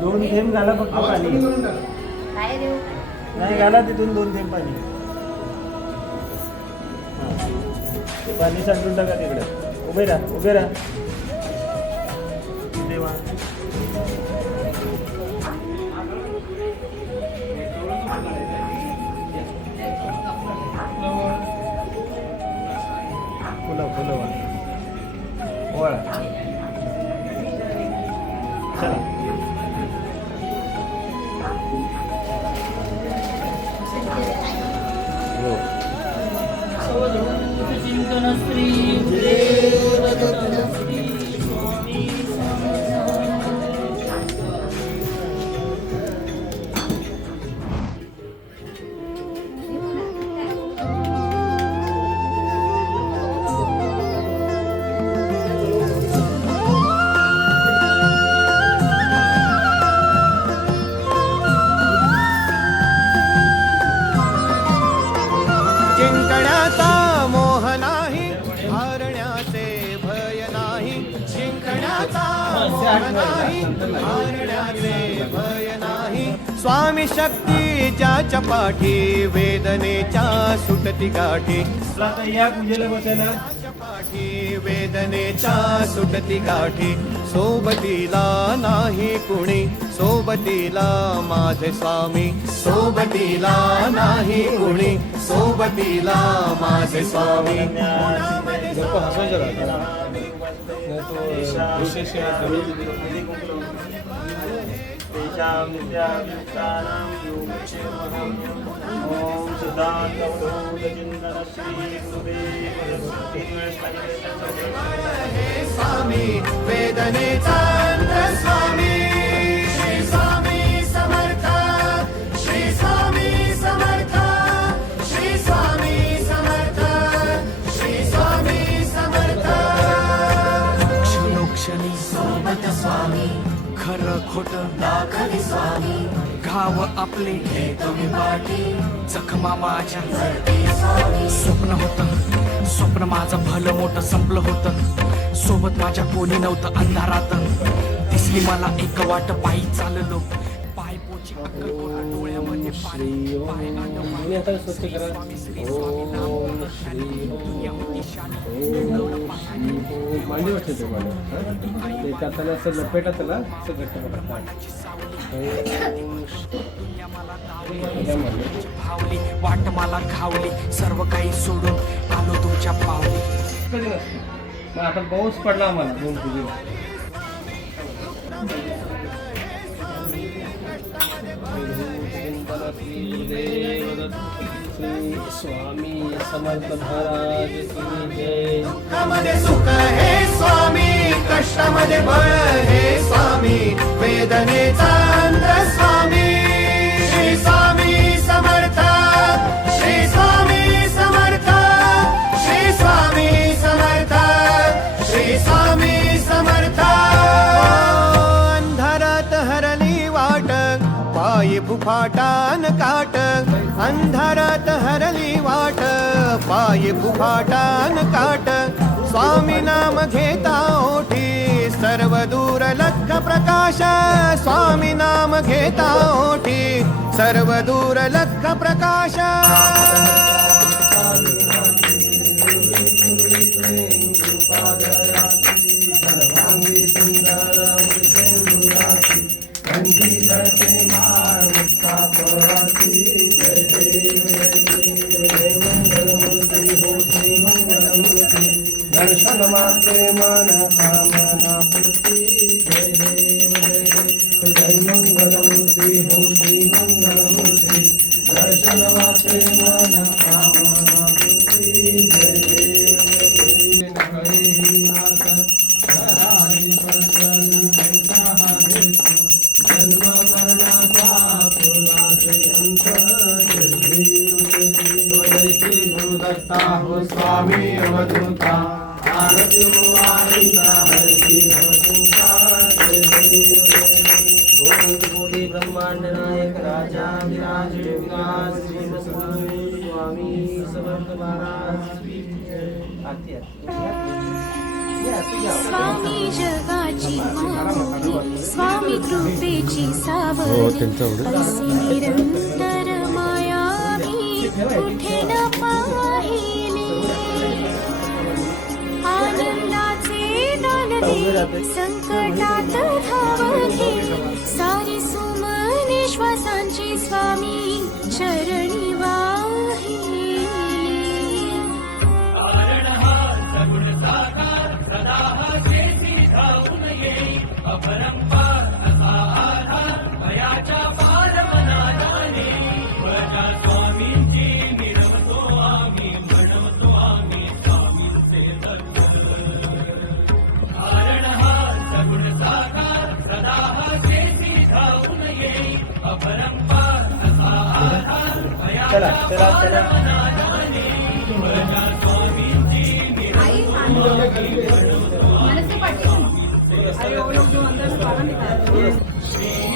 दोन थेंब घाला फक्त पाणी. नाही घाला तिथून 2 थेंब पाणी. पाणी सांडून टाका तिकडे. उभे राहा उभे राहा. देवा फुलं फुलं वळा. चला जिंकण्याचा मोह नाही, हारण्याचे भय नाही. जिंकण्याचा मोह नाही, हारण्याचे भय नाही. स्वामी शक्ती ज्याच्या पाठी, वेदनेच्या सुटती गाठी. या पूजेला बसायला. पाठी वेदनेच्या सुटती गाठी. सोबतीला नाही कुणी, सोबतीला माझे स्वामी. सोबतीला नाही कुणी, सोबतीला माझे स्वामी. ओम सुदानवधूतचिंतन श्री गुरुदेव स्वामी वेदनेचा स्वामी. श्री स्वामी समर्थ, श्री स्वामी समर्थ, श्री स्वामी समर्थ, श्री स्वामी समर्थ. क्षणोक्षणी सोबत स्वामी, खरं खोटं दाखवी स्वामी. घाव आपले हे तुम्ही पाठी, जखमा माझ्या स्वप्न होतं, स्वप्न माझं भलं मोठं संपलं होतं. सोबत माझ्या कोणी नव्हतं अंधारात. दिसली मला एक वाट, पायी चाललो. पाय पोची अक्कलकोट, डोळ्यामध्ये पाणी. पाय आलं आता स्वच्छ करा. मांडी वाटते ते मला ते त्याला असं लपेटा त्याला असं घट्ट भावली वाट मला खावली. सर्व काही सोडून आलो तुमच्या पावली. कधी नसते. मग आता पाऊस पडला आम्हाला 2 पूजेला. स्वामी समर्थ महाराज की जय. सुखामध्ये सुख हे स्वामी, कष्टामध्ये बळ हे स्वामी. वेदनेचा अंत स्वामी. श्री स्वामी समर्थ, श्री स्वामी समर्थ, श्री स्वामी समर्थ, श्री स्वामी समर्थ. अंधारात हरली वाट, पायी फुफाटान काट. अंधारात हरली वाट, पायी फुफाटान काट. स्वामी नाम घेता ओठी, सर्व दूर लख प्रकाश. स्वामी नाम घेता ओठी, सर्व दूर लख प्रकाश. दर्शन मात्रे मन कामना पूर्ती. जय देव जय देव. जय मंगलमूर्ती हो श्री मंगलमूर्ती. दर्शन मात्रे मन कामना पूर्ती. जय देव जय देव. कळेही आता घराही पसरली पैसा देतो. जन्म मरणाचा फुलाचे अंत. जय देव जय देव. जय श्री गुरुदत्ता हो स्वामी अवधूता. आरती हो आईचा हरती हो चिंता. जय देव जय देव. गोविंद कोटी ब्रह्मांड नायक राजा विराज विराज श्री बसवेश्वर स्वामी समर्थ महाराज की जय. आरती स्वामी जगाची माऊली स्वामी कृपेची सावली ऐसी निरंतर मायावी कुठे न पाहिले आनंदाचे दान दे संकटात धावले सारी सुमने श्वासांची स्वामी चरणी वाहिली चला चला चला मनसे पाठी अरे वो लोग जो अंदर से बाहर निकाल